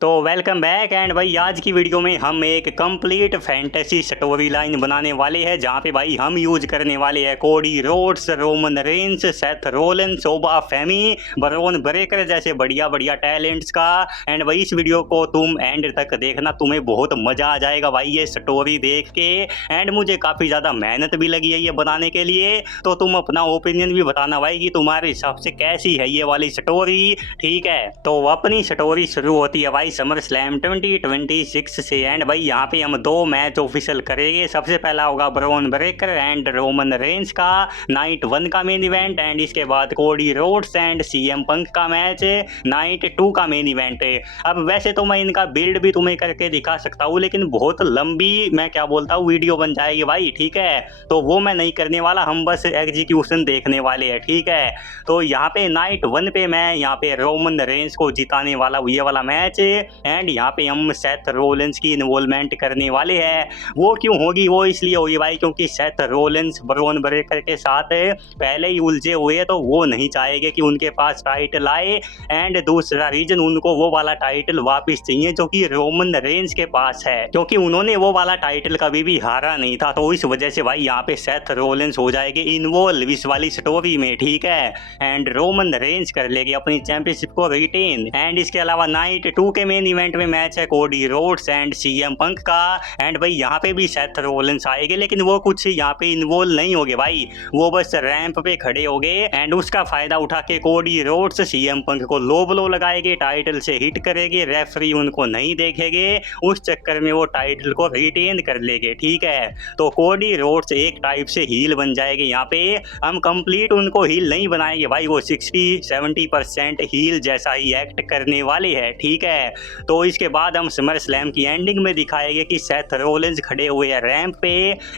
तो welcome back and भाई आज की वीडियो में हम एक कंप्लीट फैंटेसी स्टोरी लाइन बनाने वाले हैं जहाँ पे भाई हम यूज करने वाले हैं Cody Rhodes, Roman Reigns, Seth Rollins, Oba Femi, Bron Breakker जैसे बढ़िया बढ़िया टैलेंट्स का। एंड भाई इस वीडियो को तुम एंड तक देखना, तुम्हें बहुत मज़ा आ जाएगा भाई ये स्टोरी देख के। एंड मुझे काफ़ी ज़्यादा मेहनत भी लगी है ये बनाने के लिए, तो तुम अपना ओपिनियन भी बताना भाई कि तुम्हारे हिसाब से कैसी है ये वाली स्टोरी। ठीक है, तो अपनी स्टोरी शुरू होती है भाई समर स्लैम 2026 से। एंड भाई यहाँ पे हम दो मैच ऑफिशियल करेंगे। सबसे पहला होगा Bron Breakker and Roman Reigns का नाइट 1 का मेन इवेंट, एंड इसके बाद कोडी रोड्स एंड सीएम पंक का मैच नाइट 2 का मेन इवेंट है। अब वैसे तो मैं इनका बिल्ड भी तुम्हें करके दिखा सकता हूँ, लेकिन बहुत लंबी मैं क्या बोलता हूँ वीडियो बन जाएगी भाई। ठीक है, तो वो मैं नहीं करने वाला, हम बस एग्जीक्यूशन देखने वाले हैं। ठीक है, तो यहाँ पे नाइट 1 पे मैं यहाँ पे रोमन रेंस को जिताने वाला ये वाला मैच, एंड यहाँ पे हम सेथ रोलेंस की इन्वॉल्वमेंट करने वाले हैं। वो क्यों होगी? वो इसलिए होगी भाई क्योंकि सेथ रोलेंस ब्रोन ब्रेकर के साथ पहले ही उलझे हुए हैं, तो वो नहीं चाहेंगे कि उनके पास टाइटल आए। एंड दूसरा रीजन, उनको वो वाला टाइटल वापस चाहिए जो कि रोमन रेंस के पास है, क्योंकि उन्होंने वो वाला टाइटल कभी भी हारा नहीं था। तो इस वजह से भाई यहाँ पे सेथ रोलेंस हो जाएंगे इन्वॉल्व इस वाली स्टोरी में। ठीक है, एंड रोमन रेंस कर लेगी अपनी चैंपियनशिप को रिटेन। एंड इसके अलावा नाइट 2 के मेन इवेंट में मैच है कोडी रोड्स एंड सीएम पंक का। एंड भाई यहाँ पे भी सेथ रोलेंस आएंगे, लेकिन वो कुछ यहाँ पे इन्वॉल्व नहीं होगे भाई, वो बस रैंप पे खड़े होंगे। एंड उसका फायदा उठा के कोडी रोड्स सीएम पंक को लो ब्लो लगाएंगे, टाइटल से हिट करेंगे, रेफरी उनको नहीं देखेंगे, उस चक्कर में वो टाइटल को रिटेन कर लेंगे। ठीक है, तो कोडी रोड्स एक टाइप से हील बन जाएंगे। यहाँ पे हम कंप्लीट उनको हील नहीं बनाएंगे भाई, वो 60-70% हील जैसा ही एक्ट करने वाले हैं। ठीक है, तो इसके बाद हम समर स्लैम की एंडिंग में दिखाएंगे कि सेथ रोलेंस खड़े हुए हैं रैंप पे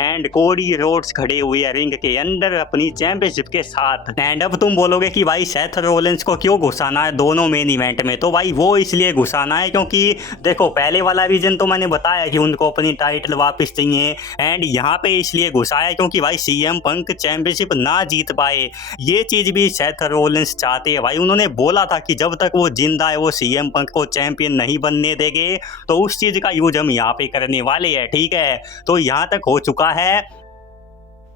एंड कोडी रोड्स खड़े हुए हैं रिंग के अंदर अपनी चैंपियनशिप के साथ। एंड अब तुम बोलोगे कि भाई सेथ रोलेंस को क्यों घुसाना है दोनों मेन इवेंट में? तो भाई वो इसलिए घुसाना है क्योंकि देखो पहले वाला रीजन तो मैंने बताया कि उनको अपनी टाइटल वापस चाहिए, एंड यहाँ पे इसलिए घुसाया क्योंकि भाई सीएम पंक चैंपियनशिप ना जीत पाए। ये चीज भी सेथ रोलेंस चाहते हैं भाई, उन्होंने बोला था कि जब तक वो जिंदा है वो सीएम पंक को चैंपियन नहीं बनने देंगे, तो उस चीज का यूज हम यहाँ पे करने वाले हैं। ठीक है, तो यहाँ तक हो चुका है।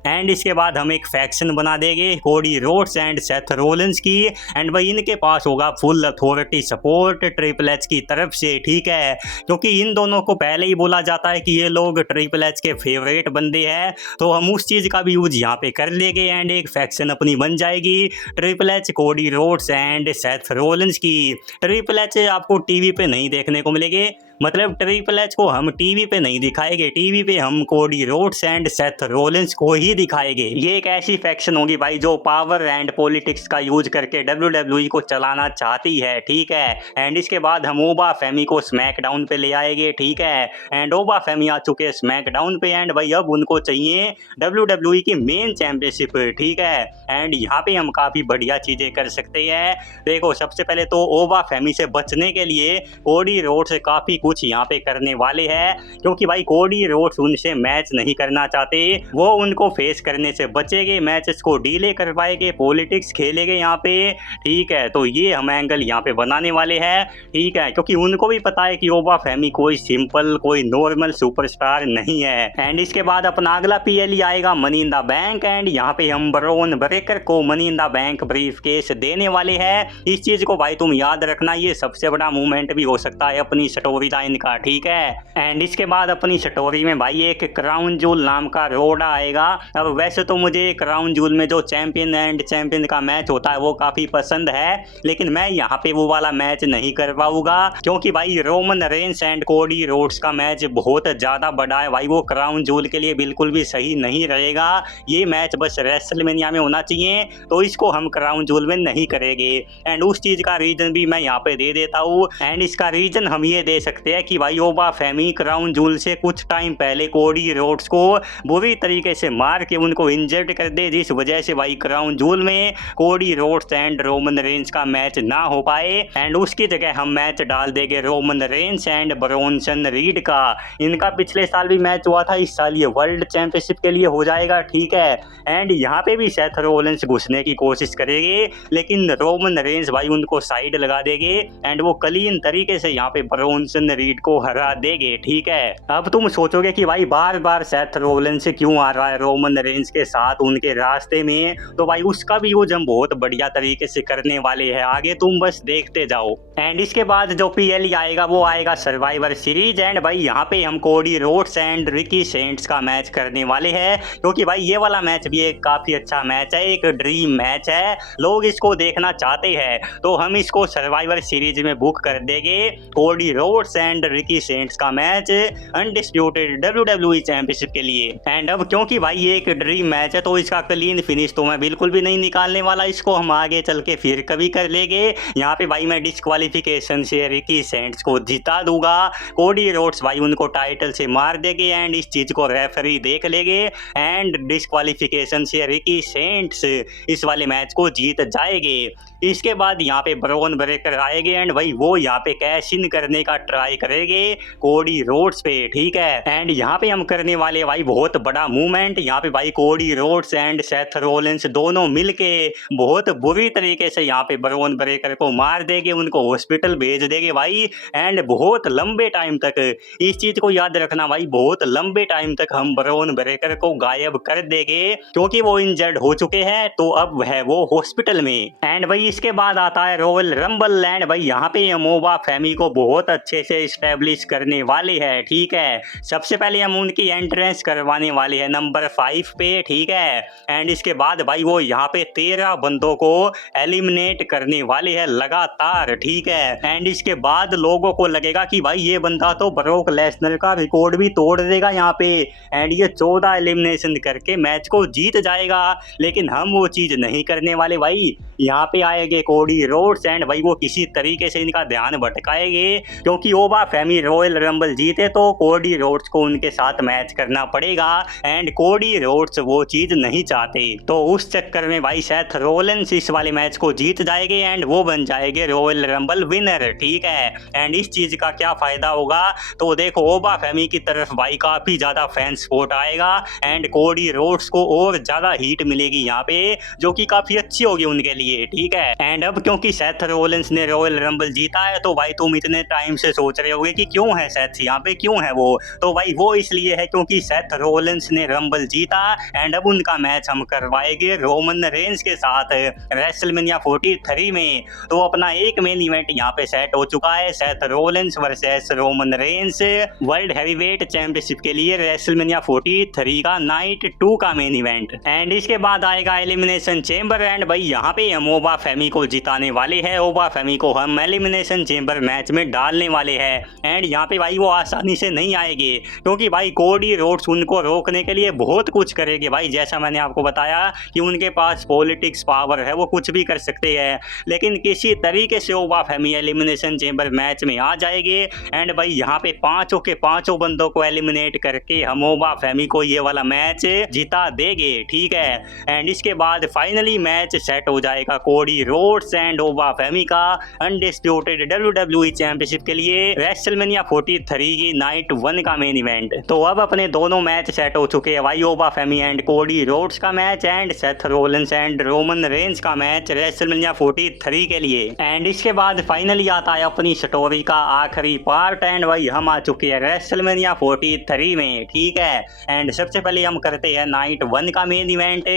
एंड इसके बाद हम एक फैक्शन बना देंगे Cody Rhodes and Seth Rollins की, एंड भाई इनके पास होगा full authority support triple H की तरफ से। ठीक है, क्योंकि इन दोनों को पहले ही बोला जाता है कि ये लोग ट्रिपल एच के फेवरेट बंदे हैं, तो हम उस चीज़ का भी यूज यहाँ पे कर लेंगे। एंड एक फैक्शन अपनी बन जाएगी triple H Cody Rhodes and Seth Rollins की। ट्रिपल एच आपको टीवी पे नहीं देखने को मिलेंगे, मतलब ट्रिपल एच को हम टीवी पे नहीं दिखाएंगे, टीवी पे हम कोडी रोड्स एंड सेथ रोलेंस को ही दिखाएंगे। ये एक ऐसी फैक्शन होगी भाई जो पावर एंड पॉलिटिक्स का यूज करके WWE को चलाना चाहती है। ठीक है, एंड इसके बाद हम ओबा फेमी को स्मैकडाउन पे ले आएंगे। ठीक है, एंड ओबा फेमी आ चुके हैं स्मैकडाउन पे, एंड भाई अब उनको चाहिए WWE की मेन चैंपियनशिप। ठीक है, एंड यहाँ पे हम काफ़ी बढ़िया चीज़ें कर सकते हैं। देखो सबसे पहले तो ओबा फेमी से बचने के लिए कोडी रोड्स काफ़ी कुछ यहाँ पे करने वाले हैं, क्योंकि भाई कोडी रोड्स उनसे मैच नहीं करना चाहते, वो उनको फेस करने से बचेंगे, मैचेस को डीले करवाएंगे, पॉलिटिक्स खेलेंगे यहाँ पे। ठीक है, तो ये हम एंगल यहाँ पे बनाने वाले हैं। ठीक है, क्योंकि उनको भी पता है कि ओबा फेमी कोई सिंपल कोई नॉर्मल सुपरस्टार नहीं है। एंड इसके बाद अपना अगला PLE आएगा money in the bank, and यहाँ पे हम ब्रोन ब्रेकर को money in the bank brief case देने वाले हैं। इस चीज को भाई तुम याद रखना, ये सबसे बड़ा मूवमेंट भी हो सकता है अपनी स्टोरी लाइन का। ठीक है, एंड इसके बाद अपनी स्टोरी में भाई एक क्राउन जूल नाम का रोड आएगा। अब वैसे तो मुझे क्राउन जूल में जो चैंपियन एंड चैंपियन का मैच होता है वो काफी पसंद है, लेकिन मैं यहाँ पे वो वाला मैच नहीं कर पाऊंगा, क्योंकि भाई Roman Reigns and Cody Rhodes का मैच बहुत ज्यादा बड़ा है भाई, वो क्राउन जूल के लिए बिल्कुल भी सही नहीं रहेगा। ये मैच बस रेसलमेनिया में होना चाहिए, तो इसको हम क्राउन जूल में नहीं करेंगे। एंड उस चीज का रीजन भी मैं यहाँ पे दे देता हूँ, एंड इसका रीजन हम ये दे सकते बताते हैं कि भाई ओबा फेमी क्राउन जूल से कुछ टाइम पहले कोडी रोड्स को बुरी तरीके से मार के उनको इंजर्ड कर दे, जिस वजह से भाई क्राउन जूल में कोडी रोड्स एंड रोमन रेंस का मैच ना हो पाए एंड उसकी जगह हम मैच डाल देंगे Roman Reigns and Bronson read का। इनका पिछले साल भी मैच हुआ था, इस साल ये वर्ल्ड चैंपियनशिप के लिए हो जाएगा, ठीक है। एंड यहाँ पे भी सेथ रोलेंस घुसने की कोशिश करेंगे, लेकिन रोमन रेंस भाई उनको साइड लगा देंगे एंड वो क्लीन तरीके से यहाँ पे ब्रॉनसन रीड को हरा देंगे, ठीक है। अब तुम सोचोगे कि भाई बार बार सेथ रोलेंस क्यों आ रहा है रोमन रेंस के साथ उनके रास्ते में, तो भाई उसका भी यूज हम बहुत बढ़िया तरीके से करने वाले हैं, आगे तुम बस देखते जाओ। एंड इसके बाद जो पीएल आएगा वो आएगा सर्वाइवर सीरीज एंड भाई यहाँ पे हम Cody Rhodes and Ricky Saints का मैच करने वाले हैं, क्योंकि भाई ये वाला मैच भी एक काफी अच्छा मैच है, एक ड्रीम मैच है, लोग इसको देखना चाहते हैं, तो हम इसको सर्वाइवर सीरीज में बुक कर देंगे। Cody Rhodes and Ricky Saints का मैच अनडिस्प्यूटेड WWE चैंपियनशिप के लिए। एंड अब क्योंकि भाई ये एक ड्रीम मैच है तो इसका क्लीन फिनिश तो मैं बिल्कुल भी नहीं निकालने वाला, इसको हम आगे चल के फिर कभी कर लेंगे। यहाँ पे भाई मैं डिस्क्वालिफिकेशन से रिकी सेंट्स को जिता दूंगा, कोडी रोड्स भाई उनको टाइटल से मार देंगे एंड इस चीज को रेफरी देख लेंगे एंड डिस्क्वालिफिकेशन से रिकी सेंट्स इस वाले मैच को जीत जाएंगे। इसके बाद यहाँ पे ब्रोन ब्रेकर आएंगे एंड भाई वो यहाँ पे कैश इन करने का ट्राई करेंगे कोडी रोड्स पे, ठीक है। एंड यहाँ पे हम करने वाले भाई बहुत बड़ा मूवमेंट, यहाँ पे भाई कोडी रोड्स एंड सेथ रोलेंस दोनों मिलके बहुत बुरी तरीके से यहाँ पे ब्रोन ब्रेकर को मार देंगे, उनको हॉस्पिटल भेज देंगे भाई। एंड बहुत लंबे टाइम तक इस चीज को याद रखना भाई, बहुत लंबे टाइम तक हम ब्रोन ब्रेकर को गायब कर देंगे, क्योंकि वो इंजर्ड हो चुके हैं, तो अब है वो हॉस्पिटल में। एंड भाई इसके बाद आता है रॉयल रंबल एंड भाई यहाँ पे हम ओबा फेमी को बहुत अच्छे से इस्टेब्लिश करने वाले हैं, ठीक है। सबसे पहले हम उनकी एंट्रेंस करवाने वाले हैं नंबर 5 पे, ठीक है। एंड इसके बाद भाई वो यहाँ पे 13 बंदों को एलिमिनेट करने वाले हैं लगातार, ठीक है। एंड इसके बाद लोगों को लगेगा कि भाई ये बंदा तो ब्रोक लेसनर का रिकॉर्ड भी तोड़ देगा यहाँ पे एंड ये 14 एलिमिनेशन करके मैच को जीत जाएगा, लेकिन हम वो चीज नहीं करने वाले भाई। यहाँ पे आएंगे कोडी रोड्स एंड भाई वो किसी तरीके से इनका ध्यान भटकाएंगे, क्योंकि ओबा फेमी रॉयल रंबल जीते तो कोडी रोड्स को उनके साथ मैच करना पड़ेगा एंड कोडी रोड्स वो चीज नहीं चाहते, तो उस चक्कर में भाई सेथ रोलेंस इस वाले मैच को जीत जाएंगे एंड वो बन जाएंगे रॉयल रंबल विनर, ठीक है। एंड इस चीज का क्या फायदा होगा, तो देखो ओबा फेमी की तरफ भाई काफी ज्यादा फैन सपोर्ट आएगा एंड कोडी रोड्स को और ज्यादा हीट मिलेगी यहाँ पे, जो कि काफी अच्छी होगी उनके लिए, ठीक है। एंड अब क्योंकि सेथ रोलेंस ने रॉयल रंबल जीता है तो भाई तुम इतने टाइम से सोच रहे होगे कि क्यों है सेथ यहाँ पे, क्यों है वो, तो भाई वो इसलिए है क्योंकि सेथ रोलेंस ने रंबल जीता एंड अब उनका मैच हम करवाएंगे रोमन रेंस के साथ रेसलमेनिया 43 में। तो अपना एक मेन इवेंट यहाँ पे सेट हो चुका है, Seth Rollins versus Roman Reigns world heavyweight championship के लिए रेसलमेनिया 43 का नाइट 2 का मेन इवेंट। एंड इसके बाद आएगा एलिमिनेशन चेंबर एंड भाई यहाँ पे हम ओबा फेमी को जिताने वाले हैं, ओबा फेमी को हम एलिमिनेशन चेंबर मैच में डालने वाले हैं। एंड यहाँ पे भाई वो आसानी से नहीं आएंगे, क्योंकि भाई कोडी रोड्स उनको रोकने के लिए बहुत कुछ करेंगे भाई, जैसा मैंने आपको बताया कि उनके पास पॉलिटिक्स पावर है, वो कुछ भी कर सकते हैं, लेकिन किसी तरीके से ओबा फेमी एलिमिनेशन चेंबर मैच में आ जाएंगे एंड भाई यहाँ पे 5 के 5 बंदों को एलिमिनेट करके हम ओबा फेमी को ये वाला मैच जिता देंगे, ठीक है। एंड इसके बाद फाइनली मैच सेट हो जाएगा कोडी रोड्स एंड ओबा फेमी का अनडिस्प्यूटेड WWE चैंपियनशिप के लिए रेसलमेनिया 43 की नाइट 1 का मेन इवेंट। तो अब अपने दोनों मैच सेट हो चुके हैं भाई, Oba Femi and Cody Rhodes का match and Seth Rollins and Roman Reigns का मैच रेसलमेनिया 43 के लिए। एंड इसके बाद फाइनली आता है अपनी स्टोरी का आखिरी पार्ट एंड भाई हम आ चुके हैं रेसलमेनिया 43 में, ठीक है। एंड सबसे पहले हम करते हैं नाइट 1 का मेन इवेंट।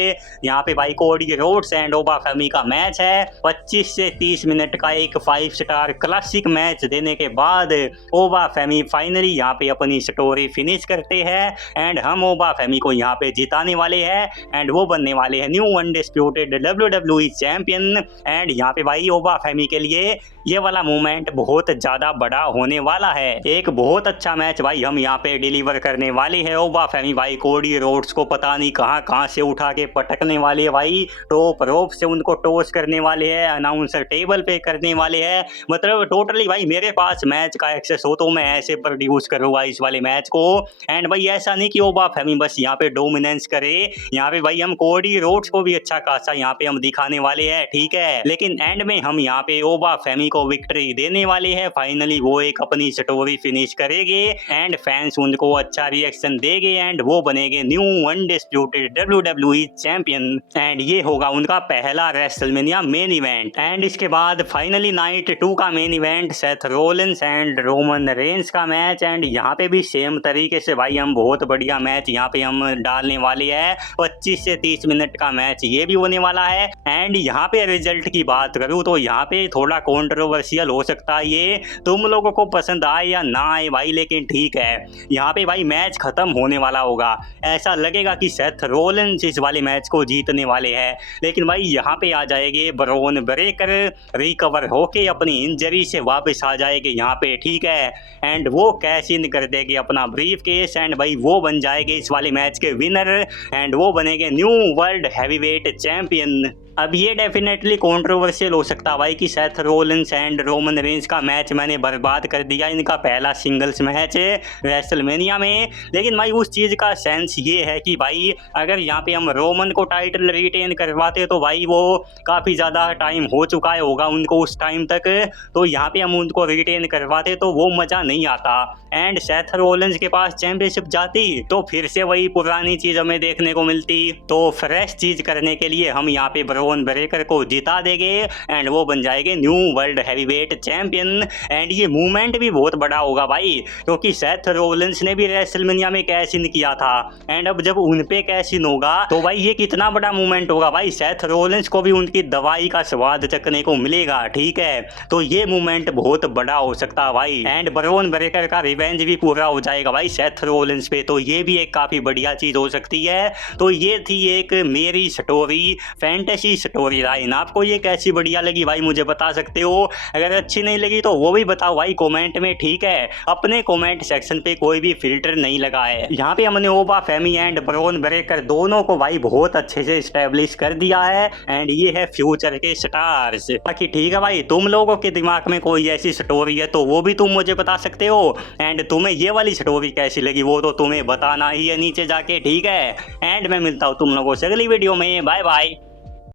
यहाँ पे भाई कोडी रोड्स एंड ओबा फेमी का मैच है, 25 से 30 मिनट का एक 5 स्टार क्लासिक मैच देने के बाद ओबा फेमी फाइनली यहाँ पे अपनी स्टोरी फिनिश करते हैं एंड हम ओबा फेमी को यहाँ पे जिताने वाले हैं एंड वो बनने वाले हैं new undisputed WWE champion. And यहाँ पे भाई ओबा फेमी के लिए ये वाला मूवमेंट बहुत ज्यादा बड़ा होने वाला है। एक बहुत अच्छा मैच भाई हम यहाँ पे डिलीवर करने वाले हैं। ओबा फेमी भाई कोडी रोड्स को पता नहीं कहां से उठा के पटकने वाले हैं भाई, टॉप रोप से उनको टॉस करने वाले हैं, अनाउंसर टेबल पे करने वाले हैं। मतलब टोटली भाई मेरे पास मैच का एक्सेस हो तो मैं ऐसे प्रोड्यूस करूंगा इस वाले मैच को। एंड भाई ऐसा नहीं कि ओबा फेमी बस यहाँ पे डोमिनेंस करे, यहाँ पे भाई हम कोडी रोड्स को भी अच्छा खासा यहाँ पे हम दिखाने वाले हैं, ठीक है। लेकिन एंड में हम यहाँ पे ओबा फेमी को विक्ट्री देने वाले हैं। फाइनली वो एक अपनी स्टोरी फिनिश करेंगे एंड फैंस उनको अच्छा रिएक्शन देंगे एंड वो बनेंगे new undisputed WWE champion. And ये होगा उनका पहला रेसलमेनिया मेन इवेंट। एंड इसके बाद फाइनली नाइट 2 का main event Seth Rollins and Roman Reigns का मैच। एंड यहाँ पे भी सेम तरीके से भाई हम बहुत बढ़िया मैच यहाँ पे हम डालने वाले हैं। 25 से 30 मिनट का मैच ये भी होने वाला है। एंड यहाँ पे रिजल्ट की बात करूँ तो यहाँ पे थोड़ा कंट्रोवर्शियल हो सकता है, ये तुम लोगों को पसंद आए या ना आए भाई, लेकिन ठीक है। यहाँ पे भाई मैच खत्म होने वाला होगा, ऐसा लगेगा कि सेथ रोलिंस इस वाले मैच को जीतने वाले हैं। लेकिन भाई यहाँ पे आ जाएंगे ब्रॉन ब्रेकर, रिकवर होके अपनी इंजरी से वापस आ जाएंगे यहाँ पे, ठीक है। एंड वो कैश इन कर देंगे अपना ब्रीफ केस एंड भाई वो बन जाएंगे इस वाले मैच के विनर एंड वो बनेंगे न्यू वर्ल्ड हैवीवेट चैंपियन। अब ये डेफिनेटली कंट्रोवर्शियल हो सकता भाई कि Seth Rollins and Roman Reigns का मैच मैंने बर्बाद कर दिया, इनका पहला सिंगल्स मैच है रेसलमेनिया में। लेकिन भाई उस चीज़ का सेंस ये है कि भाई अगर यहाँ पे हम रोमन को टाइटल रिटेन करवाते तो भाई वो काफ़ी ज़्यादा टाइम हो चुका है होगा उनको उस टाइम तक, तो यहाँ पे हम उनको रिटेन करवाते तो वो मज़ा नहीं आता। एंड सेथ रोलिंस के पास चैंपियनशिप जाती तो फिर से वही पुरानी चीज़ हमें देखने को मिलती। तो फ्रेश चीज़ करने के लिए हम यहाँ पे ब्रॉन ब्रेकर को जिता देंगे एंड वो बन जाएंगे new world heavyweight champion. And ये मूवमेंट भी बहुत बड़ा होगा भाई, क्योंकि सेथ रोलिंस ने भी रेसलमेनिया में कैश इन किया था एंड अब जब उन पे कैश इन होगा तो भाई ये कितना बड़ा मूवमेंट होगा भाई, सेथ रोलिंस को भी उनकी दवाई का स्वाद चखने को मिलेगा, ठीक है। तो ये मूवमेंट बहुत बड़ा हो सकता है भाई एंड ब्रॉन ब्रेकर का रिवेंज भी पूरा हो जाएगा भाई सेथ रोलिंस पे, तो ये भी एक काफी बढ़िया चीज हो सकती है। तो ये थी एक मेरी स्टोरी, फैंटेसी स्टोरी लाइन। आपको ये कैसी बढ़िया लगी भाई मुझे बता सकते हो, अगर अच्छी नहीं लगी तो वो भी बताओ भाई कमेंट में, ठीक है। अपने कमेंट सेक्शन पे कोई भी फिल्टर नहीं लगा है। यहाँ पे हमने ओबा फेमी एंड ब्रॉन ब्रेकर दोनों को भाई बहुत अच्छे से स्टैब्लिश कर दिया है एंड ये है फ्यूचर के स्टार्स। बाकी ठीक है भाई, तुम लोगों के दिमाग में कोई ऐसी स्टोरी है तो वो भी तुम मुझे बता सकते हो एंड तुम्हें ये वाली स्टोरी कैसी लगी वो तो तुम्हें बताना ही है नीचे जाके, ठीक है। एंड मैं मिलता हूँ तुम लोगों से अगली वीडियो में, बाय बाय।